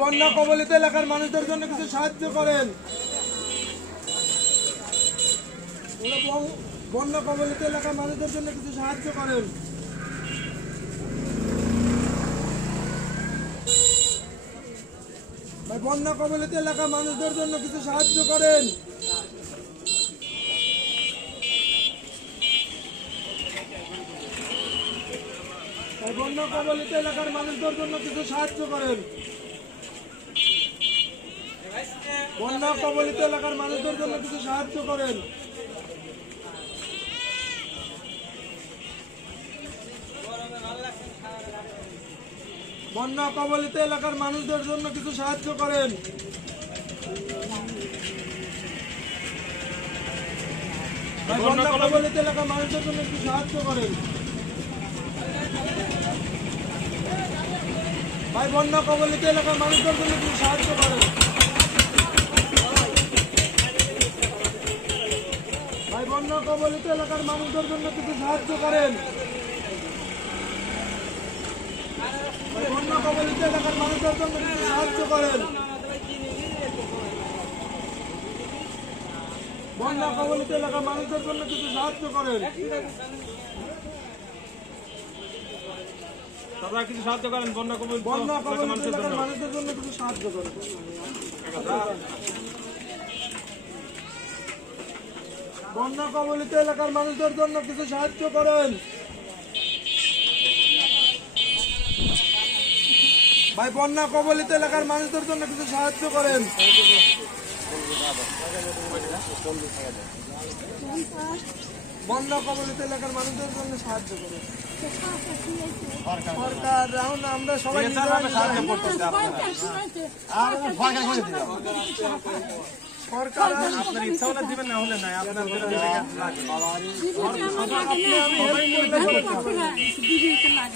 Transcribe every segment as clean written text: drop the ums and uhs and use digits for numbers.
বন্যা কবলিত এলাকার মানুষদের জন্য কিছু সাহায্য করেন। বন্যা কবলিত এলাকার মানুষদের জন্য কিছু সাহায্য করেন। ভাই বন্যা কবলিত এলাকার মানুষদের জন্য কিছু সাহায্য করেন। ভাই বন্যা কবলিত এলাকার মানুষদের জন্য কিছু সাহায্য করেন। বন্যা কবলিত এলাকার মানুষদের জন্য কিছু সাহায্য করেন। বন্যা কবলিত এলাকার মানুষদের জন্য কিছু সাহায্য করেন। বন্যা কবলিত এলাকার মানুষদের জন্য কিছু সাহায্য করেন। ভাই বন্যা কবলিত এলাকার মানুষদের জন্য কিছু সাহায্য করেন। ভাই বন্যা কবলিত এলাকার মানুষদের জন্য কিছু সাহায্য করেন। বন্যা কবলিত এলাকার মানুষদের জন্য কিছু সাহায্য করেন। বন্যা কবলিত এলাকার মানুষদের জন্য কিছু সাহায্য করেন। তারা কিছু সাহায্য করেন। বন্যা কবলিত এলাকার মানুষদের জন্য কিছু সাহায্য করেন। বন্যা কবলিত এলাকার মানুষদের জন্য কিছু সাহায্য করেন। ভাই বন্যা কবলিত এলাকার মানুষদের জন্য কিছু সাহায্য করেন। বন্যা কবলিত এলাকার মানুষদের জন্য সাহায্য করেন। সরকার এখন আমরা সবাই সাহায্য করতেছি। সরকার আপনার ইচ্ছা হলে দিবেন, না হলে নাই। আপনার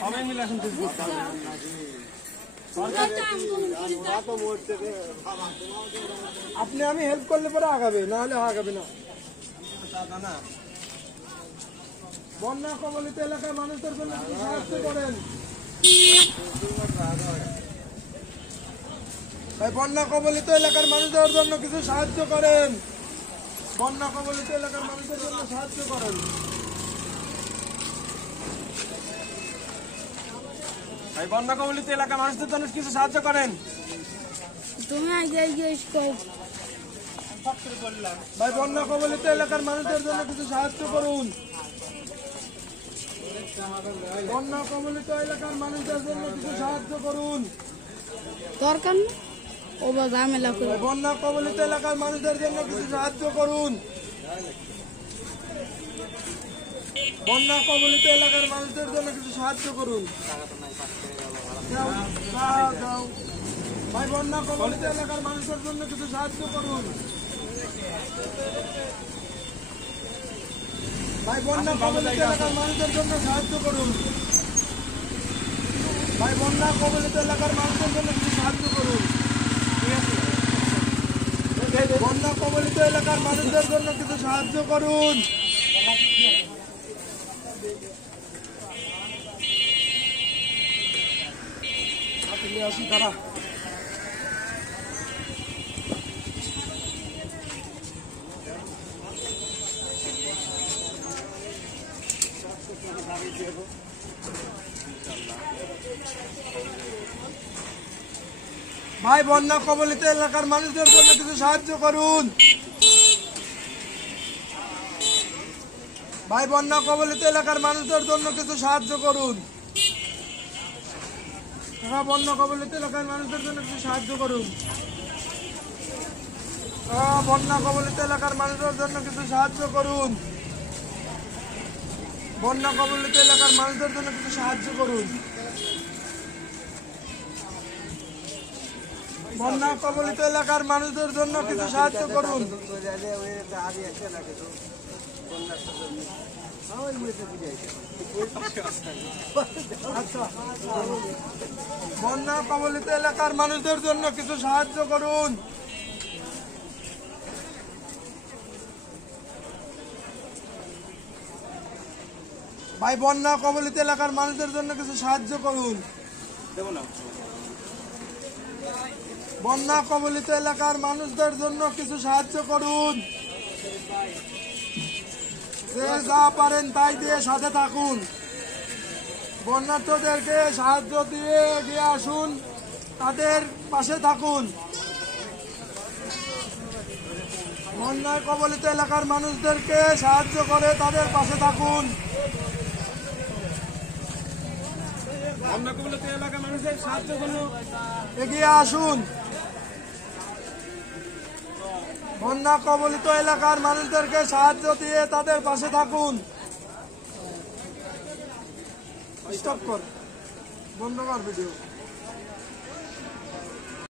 সবাই মিলে এখন আপনি আমি হেল্প করলে পরে আগাবে, না হলে আগাবে না। বন্যা কবলিত এলাকার মানুষদের জন্য কিছু সাহায্য করেন। ভাই বন্যা কবলিত এলাকার মানুষদের জন্য কিছু সাহায্য করেন। বন্যা কবলিত এলাকার মানুষদের জন্য সাহায্য করেন। ভাই বন্যা কবলিত এলাকার মানুষদের জন্য কিছু সাহায্য করেন। ভাই বন্যা কবলিত এলাকার মানুষদের জন্য কিছু সাহায্য করুন। বন্যা কবলিত এলাকার মানুষদের জন্য কিছু সাহায্য করুন। দরকার না ও বা ঝামেলা করে। বন্যা কবলিত এলাকার মানুষদের জন্য কিছু সাহায্য করুন। বন্যা কবলিত এলাকার মানুষদের জন্য কিছু সাহায্য করুন। ভাই বন্যা কবলিত এলাকার মানুষদের জন্য কিছু সাহায্য করুন। ভাই বন্যা কবলিত এলাকার মানুষদের জন্য সাহায্য করুন। ভাই বন্যা কবলিত এলাকার মানুষদের জন্য কিছু সাহায্য করুন। বন্যা কবলিত এলাকার মানুষদের জন্য কিছু সাহায্য করুন। আসি তারা ভাই বন্যা কবলিত এলাকার মানুষদের জন্য কিছু সাহায্য করুন। ভাই বন্যা কবলিত এলাকার মানুষদের জন্য কিছু সাহায্য করুন। বন্যা কবলিত এলাকার মানুষদের জন্য কিছু সাহায্য করুন। বন্যা কবলিত এলাকার মানুষদের জন্য কিছু সাহায্য করুন। বন্যা কবলিত এলাকার মানুষদের জন্য কিছু সাহায্য করুন। বন্যা কবলিত এলাকার মানুষদের জন্য কিছু সাহায্য করুন। বন্যা কবলিত এলাকার মানুষদের জন্য কিছু সাহায্য করুন। ভাই বন্যা কবলিত এলাকার মানুষদের জন্য কিছু সাহায্য করুন। বন্যা কবলিত এলাকার মানুষদের জন্য কিছু সাহায্য করুন। যে যা পারেন তাই দিয়ে সাথে থাকুন। বন্যার্থদেরকে সাহায্য দিয়ে এগিয়ে আসুন, তাদের পাশে থাকুন। বন্যায় কবলিত এলাকার মানুষদেরকে সাহায্য করে তাদের পাশে থাকুন। বন্যা কবলিত এলাকার মানুষদের সাহায্যের জন্য এগিয়ে আসুন। বন্যা কবলিত এলাকার মানুষদেরকে সাহায্য দিয়ে তাদের পাশে থাকুন। স্টপ কর, বন্ধ কর ভিডিও।